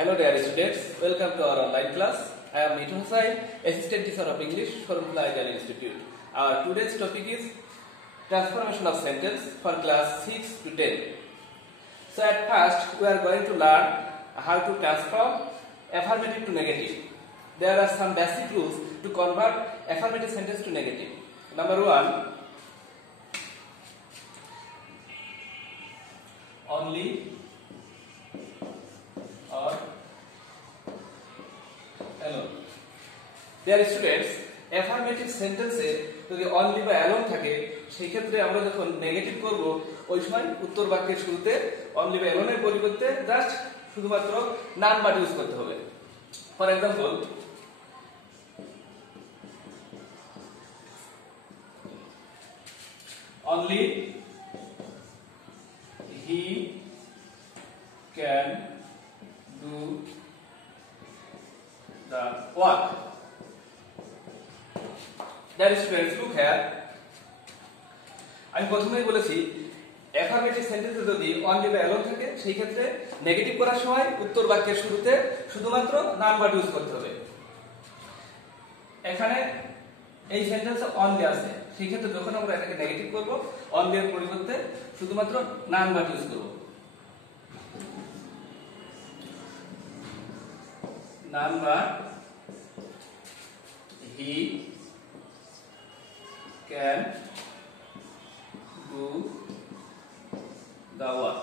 Hello dear students, welcome to our online class. I am Mithu Hussain, Assistant Teacher of English from Ideal Institute. Our today's topic is transformation of sentence for class 6 to 10. So at first we are going to learn how to transform affirmative to negative. There are some basic rules to convert affirmative sentence to negative. Number 1, only or alone. Dear students, affirmative sentence যদি only বা alone থাকে সেই ক্ষেত্রে আমরা যখন নেগেটিভ করব ওই সময় উত্তর বাক্যের শুরুতে only বা alone এর পরিবর্তে জাস্ট শুধুমাত্র নাম বাট ইউজ করতে হবে। For example, only he can do the work. That is, friends, look here. আমি প্রথমেই বলেছি অ্যাফার্মেটিভ সেন্টেন্সে যদি অনলি বা অ্যালোন থাকে সেই ক্ষেত্রে নেগেটিভ করার সময় উত্তর বাক্যের শুরুতে শুধুমাত্র নাউন ভার্ব ইউজ করতে হবে। এখানে এই সেন্টেন্সে অনলি আছে, সেই ক্ষেত্রে যখন আমরা এটাকে নেগেটিভ করব অনলি এর পরিবর্তে শুধুমাত্র নাউন ভার্ব ইউজ করব। Noun verb he can do the work.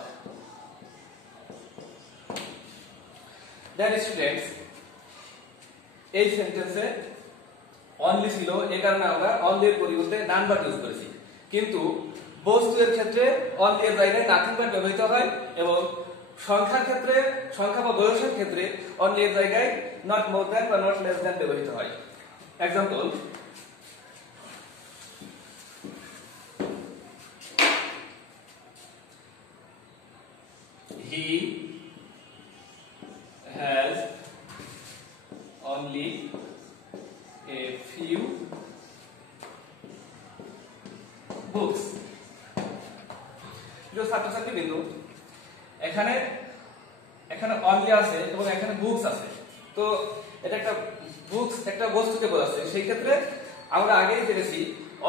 That is, students, এই সেন্টেন্সে অনলি ছিল, এই কারণে আমরা অনলি এর পরিবর্তে নাউন ভার্ব ইউজ করেছি। কিন্তু বস্তুর ক্ষেত্রে অনলি এর জায়গায় নাথিং ভার্ব ব্যবহৃত হয় এবং সংখ্যার ক্ষেত্রে, সংখ্যা বা বয়সের ক্ষেত্রে অনলি এর জায়গায় নট মোর দ্যান বা নট লেস দ্যান ব্যবহৃত হয়। Example, he has only a few books. जो ছাত্রছাত্রী বিন্দু, এখানে অনলি আছে এবং এখানে বুকস আছে, তো এটা একটা বুকস একটা বস্তুকে বোঝাচ্ছে। সেই ক্ষেত্রে আমরা আগেই জেনেছি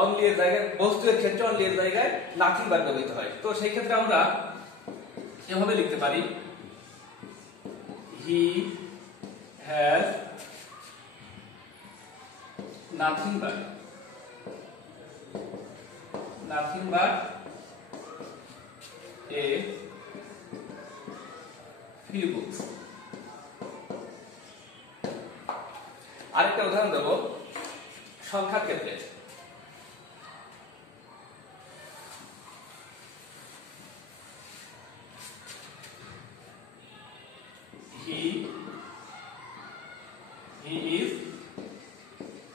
অনলি এর জায়গায়, বস্তুর ক্ষেত্রে অনলি এর জায়গায় নাথিং ভার্ব ব্যবহৃত হয়। তো সেই ক্ষেত্রে আমরা এভাবে লিখতে পারি, he has nothing but a few books. আরেকটা উদাহরণ দেব সংখ্যার ক্ষেত্রে। he is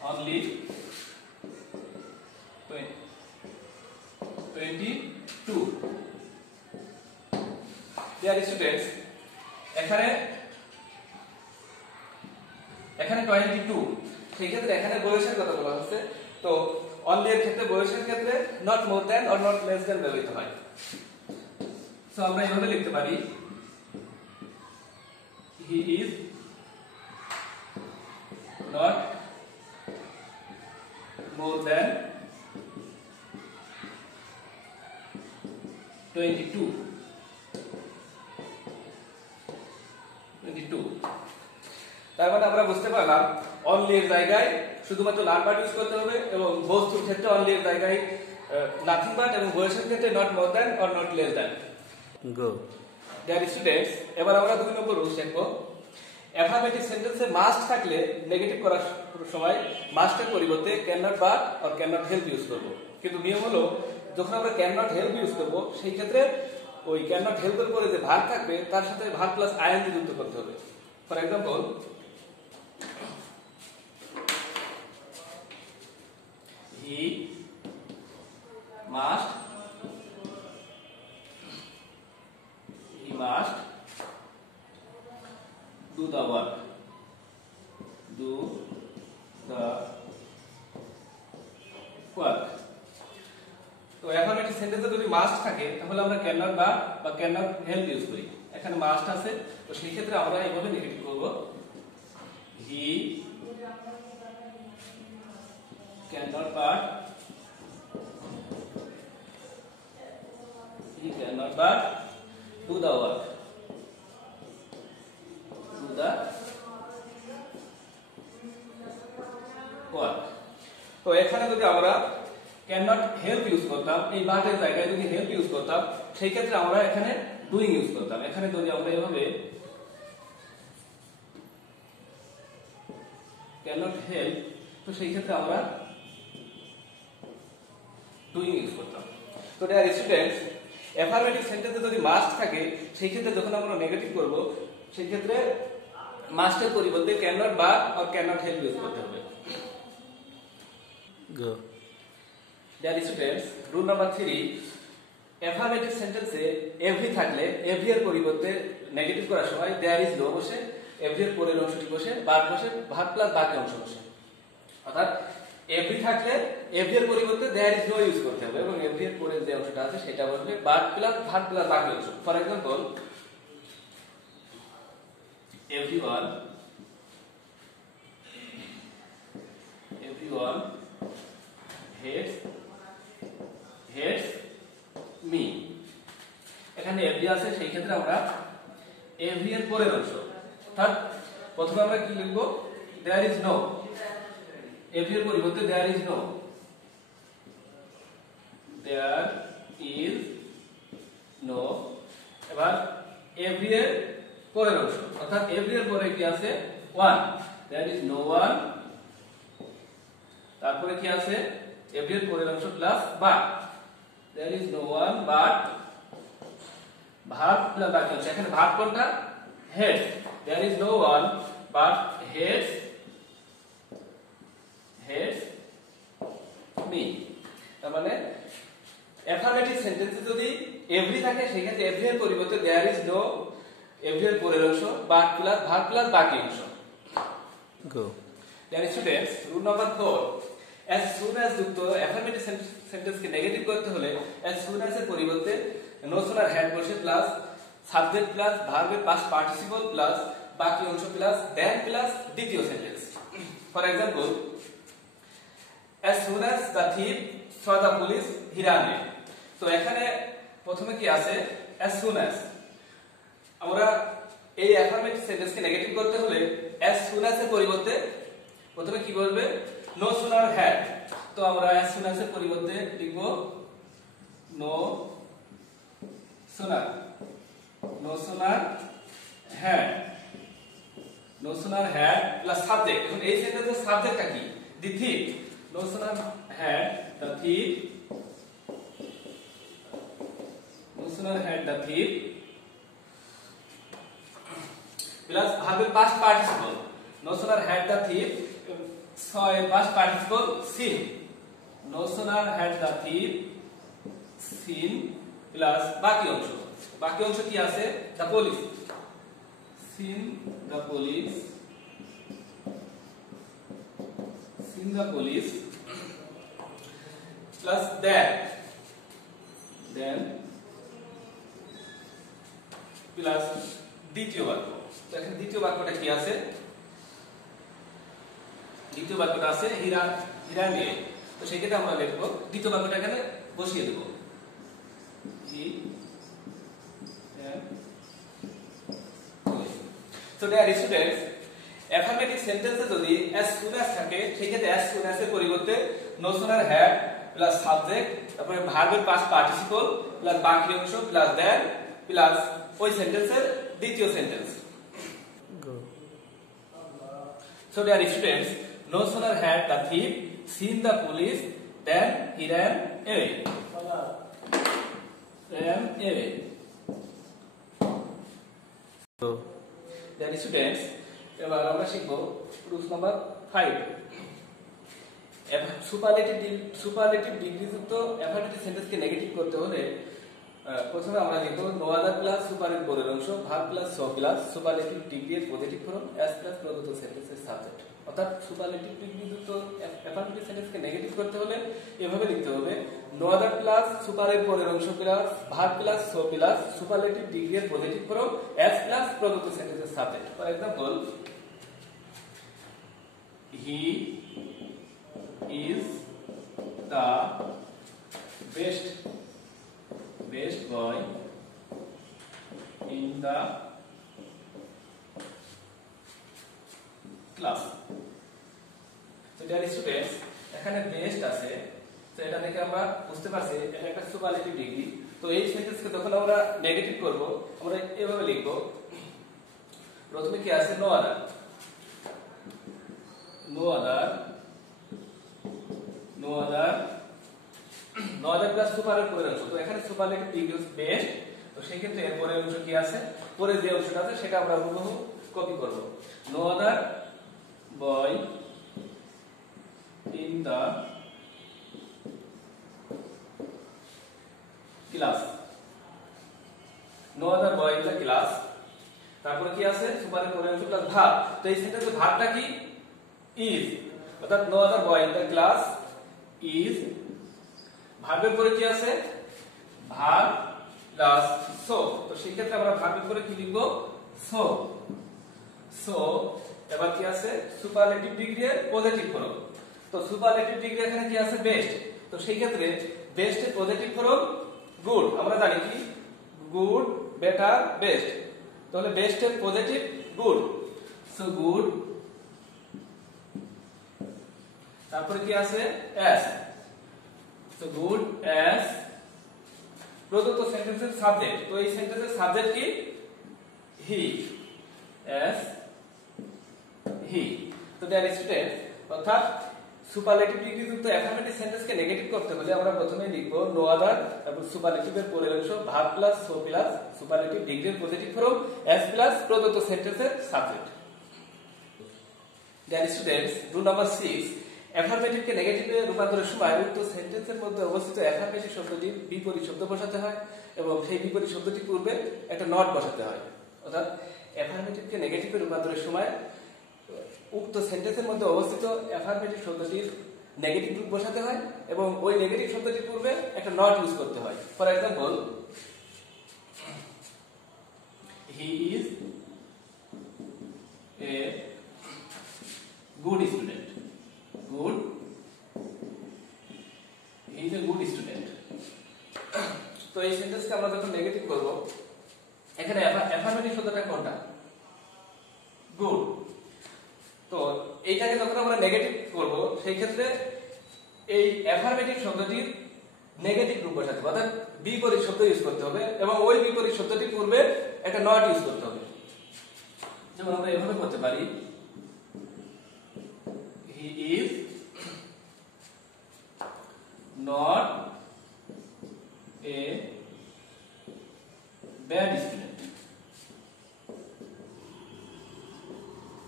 only 22. Dear students, এখানে 22, সেই ক্ষেত্রে এখানে বয়সের কথা বলা হচ্ছে। তো অনলি এর ক্ষেত্রে বয়সের ক্ষেত্রে not more than or not less than ব্যবহৃত হয়। সো আমরা এভাবে লিখতে পারি, he is not more than 22. তার মানে আমরা বুঝতে পারলাম অনলি এর জায়গায় শুধুমাত্র নাউন ভার্ব ইউজ করতে হবে এবং বস্তুর ক্ষেত্রে অনলি এর জায়গায় নাথিং ভার্ব এবং বয়সের ক্ষেত্রে not more than or not less than. Go dear students, এবার আমরা 2 নম্বর রুল শিখব। অ্যাফার্মেটিভ সেন্টেন্সে মাস্ট থাকলে নেগেটিভ করার সময় মাস্টের পরিবর্তে ক্যান নট বা or can not help use করব। কিন্তু নিয়ম হলো যখন আমরা ক্যান নট হেল্প ইউজ করব সেই ক্ষেত্রে ওই ক্যান নট হেল্প এর পরে যে ভার্ব থাকবে তার সাথে ভার্ব প্লাস আইএনজি যুক্ত করতে হবে। For example, he must do the work. তো অ্যাফার্মেটিভ সেন্টেন্সে যদি মাস্ট থাকে তাহলে আমরা ক্যান নট বা ক্যান নট হেল্প ইউজ করি। এখানে মাস্ট আছে, তো সেই ক্ষেত্রে আমরা এইভাবে নেগেটিভ করব, হি cannot but do the work, তো এখানে যদি আমরা ক্যান নট হেল্প ইউজ করতাম, এই বাটের জায়গায় যদি হেল্প ইউজ করতাম, সেই ক্ষেত্রে আমরা এখানে ডুইং ইউজ করতাম। এখানে যদি আমরা এভাবে ক্যান নট হেল্প, তো সেই ক্ষেত্রে আমরা ডুইং ইউজ করতাম। তো ডিয়ার স্টুডেন্টস, অ্যাফারমেটিভ সেন্টেন্সে যদি মাস্ট থাকে, সেই ক্ষেত্রে যখন আমরা নেগেটিভ করব, সেই ক্ষেত্রে মাস্টের পরিবর্তে ক্যান নট বা or can not help use করতে হবে। Go. Dear students, rule number 3, অ্যাফারমেটিভ সেন্টেন্সে এভরি থাকলে এভরি এর পরিবর্তে নেগেটিভ করার সময় দেয়ার ইজ নো বসে, এভরি এর পরের অংশটি বসে, বাট বসে, ভার্ব প্লাস বাকি অংশ বসে। অর্থাৎ এভরি থাকলে এভরি এর পরিবর্তে দেয়ার ইজ নো ইউজ করতে হবে এবং এভরি এর পরের যে অংশটা আছে সেটা বসবে বাট প্লাস ভার্ব প্লাস বাকি অংশ। For example, everyone hates me, এখানে এভরি আছে, সেই ক্ষেত্রে আমরা এভরি এর পরের অংশ, অর্থাৎ প্রথমে আমরা কি লিখব, there is no, এভরি এর পরিবর্তে there is no, there is no, এবার এভরি এর পরের অংশ, অর্থাৎ এভরি এর পরে কি আছে, one, there is no one, তারপরে কি আছে, এভরি এর পরের অংশ plus but, there is no one but, verb plus বাকি অংশ, এখানে ভার্ব কোনটা, hates, there is no one but hates me। তার মানে অ্যাফারমেটিভ সেন্টেন্সে যদি এভরি থাকে, সেই ক্ষেত্রে এভরি এর পরিবর্তে there is no, এভরি এর পরের অংশ, বাট প্লাস ভার্ব প্লাস বাকি অংশ। Go. Dear students, rule number 4, as soon as যুক্ত অ্যাফারমেটিভ সেন্টেন্সকে নেগেটিভ করতে হলে as soon as এর পরিবর্তে no sooner had বসে প্লাস সাবজেক্ট প্লাস ভার্বের পাস্ট পার্টিসিপল প্লাস বাকি অংশ প্লাস দেন প্লাস দ্বিতীয় sentence. For example, as soon as the thief saw the police he ran away, তো এখানে প্রথমে কি আছে, as soon as, আমরা এই অ্যাফারমেটিভ সেন্টেন্সকে নেগেটিভ করতে হলে as soon as এর পরিবর্তে প্রথমে কি বলবে, no sooner had, তো আমরা as soon as এর পরিবর্তে লিখব no sooner had plus subject. এখন এই সেন্টেন্সের সাবজেক্টটা কি, the thief, no sooner had the thief plus ভার্বের past participle, no sooner had the thief, saw এর past participle seen, no sooner had the thief seen plus বাকি অংশ, বাকি অংশ কি আছে, the police, seen the police plus then plus দ্বিতীয় বাক্য। তো এখানে দ্বিতীয় বাক্যটা কি আছে, দ্বিতীয় বাক্যটা আছে হীরা নিয়ে, তো সেই ক্ষেত্রে আমরা লিখব দ্বিতীয় বাক্যটা এখানে বসিয়ে দেব, So dear students, affirmative sentence যদি as soon as থাকে, সেই ক্ষেত্রে as soon as এর পরিবর্তে no sooner had plus subject, তারপরে ভার্বের পাস্ট পার্টিসিপল প্লাস বাকি অংশ প্লাস দেন প্লাস ওই সেন্টেন্সের দ্বিতীয় sentence. Go. So dear students, no sooner had the thief seen the police than he ran away. Go. Dear students, এবার আমরা শিখব রুলস নাম্বার 5। সুপারলেটিভ ডিগ্রি যুক্ত অ্যাফারমেটিভ সেন্টেন্সকে নেগেটিভ করতে হলে প্রথমে আমরা লিখব নো আদার প্লাস সুপারের পরের অংশ ভাগ plus so plus superlative degree এর পজিটিভ ফর্ম এস প্লাস প্রদত্ত সেন্টেন্সের সাবজেক্ট। অর্থাৎ সুপারলেটিভ ডিগ্রি যুক্ত অ্যাফার্মেটিভ সেন্টেন্সকে নেগেটিভ করতে হলে এভাবে লিখতে হবে নো আদার প্লাস সুপারের পরের অংশ প্লাস ভাগ plus so plus superlative degree এর পজিটিভ ফর্ম এস প্লাস প্রদত্ত সেন্টেন্সের subject. For example, he is the best boy in the class. So dear students, এখানে বেস্ট আছে, তো এটা দেখে আমরা বুঝতে পারছি এটা একটা সুপারলেটিভ ডিগ্রি। তো এই সেন্টেন্সকে যখন আমরা নেগেটিভ করব আমরা এভাবে লিখব, প্রথমে কি আছে নো আদার প্লাস সুপারের পরের অংশ। তো এখানে সুপারলেটিভ ডিগ্রি বেস্ট, তো সেই ক্ষেত্রে এর পরের অংশ কি আছে, পরের যে অংশটা আছে সেটা আমরা হুবহু কপি করব। No other boy in the class, no other boy in the class. তারপরে কি আছে সুপারের পরের অংশ প্লাস ভাগ। তো এই সেন্টেন্সের ভাগটা কি ইজ, অর্থাৎ no other boy in the class is, ভার্বের পরে কি আছে ভার্ব প্লাস সো। তো সেই ক্ষেত্রে আমরা ভার্বের পরে কি লিখব সো। এবার কি আছে সুপারলেটিভ ডিগ্রি এর পজিটিভ ফর্ম। তো সুপারলেটিভ ডিগ্রি এখানে কি আছে বেস্ট, তো সেই ক্ষেত্রে বেস্ট এর পজিটিভ ফর্ম গুড। আমরা জানি কি গুড, বেটার, বেস্ট, তাহলে বেস্ট এর পজিটিভ গুড। সো গুড, তারপরে কি আছে এস। So good as প্রদত্ত সেন্টেন্সের সাবজেক্ট। তো এই সেন্টেন্সের সাবজেক্ট কি হি, as হি। তো ডিয়ার স্টুডেন্টস, অর্থাৎ সুপারলেটিভ ডিগ্রি যুক্ত অ্যাফার্মেটিভ সেন্টেন্সকে নেগেটিভ করতে হলে আমরা প্রথমেই লিখব নো আদার, তারপর সুপারলেটিভের পরের অংশ verb plus so plus superlative ডিগ্রির পজিটিভ ফর্ম এস প্লাস প্রদত্ত সেন্টেন্সের subject. Dear students, rule number 6, অ্যাফার্মেটিভকে নেগেটিভে রূপান্তরের সময় উক্ত সেন্টেন্সের মধ্যে অবস্থিত অ্যাফার্মেটিভ শব্দটির বিপরীত শব্দ বসাতে হয় এবং সেই বিপরীত শব্দটির পূর্বে একটা নট বসাতে হয়। অর্থাৎ অ্যাফার্মেটিভকে নেগেটিভে রূপান্তরের সময় উক্ত সেন্টেন্সের মধ্যে অবস্থিত অ্যাফার্মেটিভ শব্দটির নেগেটিভ রূপ বসাতে হয় এবং ওই নেগেটিভ শব্দটির পূর্বে একটা নট ইউজ করতে হয়। For example, he is a good student. Good. He is a good student. তো এই সেন্টেন্সকে আমরা যখন নেগেটিভ করব, এখানে অ্যাফার্মেটিভ শব্দটা কোনটা গুড। তো এইটাকে যখন আমরা নেগেটিভ করব সেই ক্ষেত্রে এই অ্যাফার্মেটিভ শব্দটির নেগেটিভ রূপ বসাতে হবে, অর্থাৎ বিপরীত শব্দ ইউজ করতে হবে এবং ওই বিপরীত শব্দটির পূর্বে একটা নট ইউজ করতে হবে। যেমন আমরা এভাবে করতে পারি, he is not a bad student.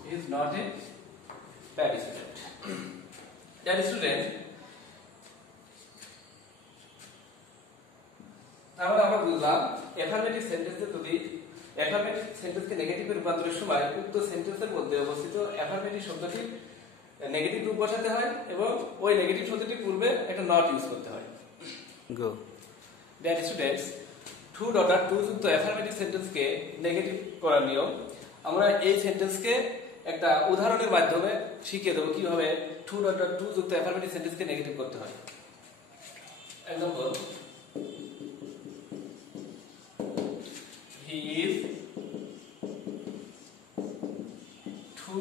He is not a bad student. Bad student. তাহলে আমরা বুঝলাম অ্যাফার্মেটিভ সেন্টেন্সে যদি অ্যাফার্মেটিভ সেন্টেন্সকে নেগেটিভে রূপান্তরের সময় উক্ত সেন্টেন্সের মধ্যে অবস্থিত অ্যাফার্মেটিভ শব্দটি নেগেটিভ রূপ বসাতে হয় এবং ওই নেগেটিভ শব্দটির পূর্বে একটা নট ইউজ করতে হয়। Go. Dear students, too daughter to যুক্ত অ্যাফার্মেটিভ সেন্টেন্সকে নেগেটিভ করার নিয়ম আমরা এই সেন্টেন্সকে একটা উদাহরণের মাধ্যমে শিখিয়ে দেবো কিভাবে টু ডটার টু যুক্ত অ্যাফার্মেটিভ সেন্টেন্সকে নেগেটিভ করতে হয়। Example, he is too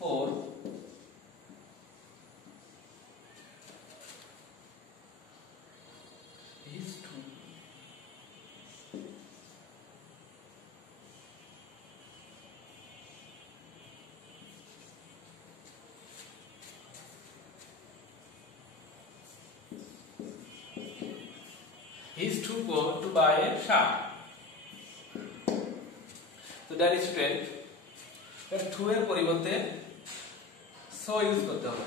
poor is too he is too poor to buy a shark. So that is student, too এর পরিবর্তে সো ইউজ করতে হবে,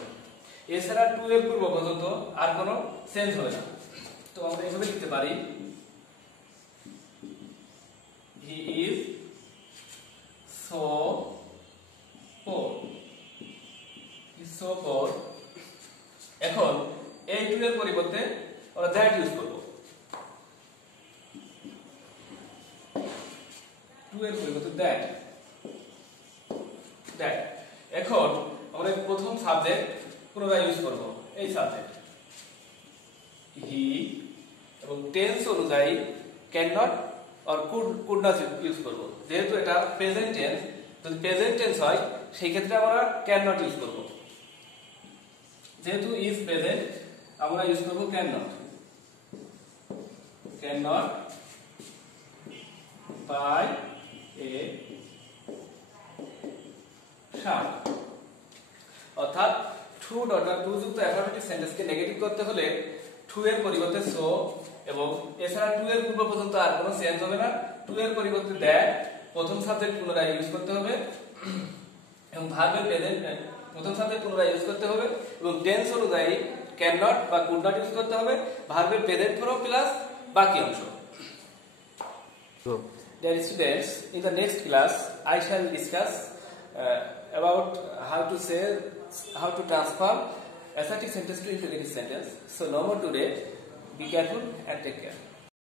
এছাড়া টু এর পূর্ব পর্যন্ত আর কোনো চেঞ্জ হবে না। তো আমরা এভাবে লিখতে পারি he is so poor, so poor. এখন এই টু এর পরিবর্তে আমরা দ্যাট ইউজ করব, টু এর পরিবর্তে দ্যাট, দ্যাট। এখন আমরা প্রথম সাবজেক্ট পুনরায় ইউজ করব, এই সাবজেক্ট হি, এবং টেন্স অনুযায়ী ক্যান নট আর কুড নট ইউজ করব। যেহেতু এটা প্রেজেন্ট টেন্স, যদি প্রেজেন্ট টেন্স হয় সেই ক্ষেত্রে আমরা ক্যান নট ইউজ করব। যেহেতু ইজ প্রেজেন্ট আমরা ইউজ করব can not, can not by a shall. অর্থাৎ টু ডট ডট টু যুক্ত অ্যাফার্মেটিভ সেন্টেন্সকে নেগেটিভ করতে হলে টু এর পরিবর্তে সো, এবং এছাড়া টু এর পূর্ব পর্যন্ত আর কোনো চেঞ্জ হবে না। টু এর পরিবর্তে দ্যাট, প্রথম সাবজেক্ট পুনরায় ইউজ করতে হবে, এবং ভার্বের প্রেজেন্ট প্রথম সাবজেক্ট পুনরায় ইউজ করতে হবে, এবং টেন্স অনুযায়ী ক্যান নট বা কুড নট ইউজ করতে হবে, ভার্বের প্রেজেন্ট ফর্ম প্লাস বাকি অংশ। Go. Dear students, in the next class I shall discuss about how to transform assertive sentence to interrogative sentence. So no more today. Be careful and take care.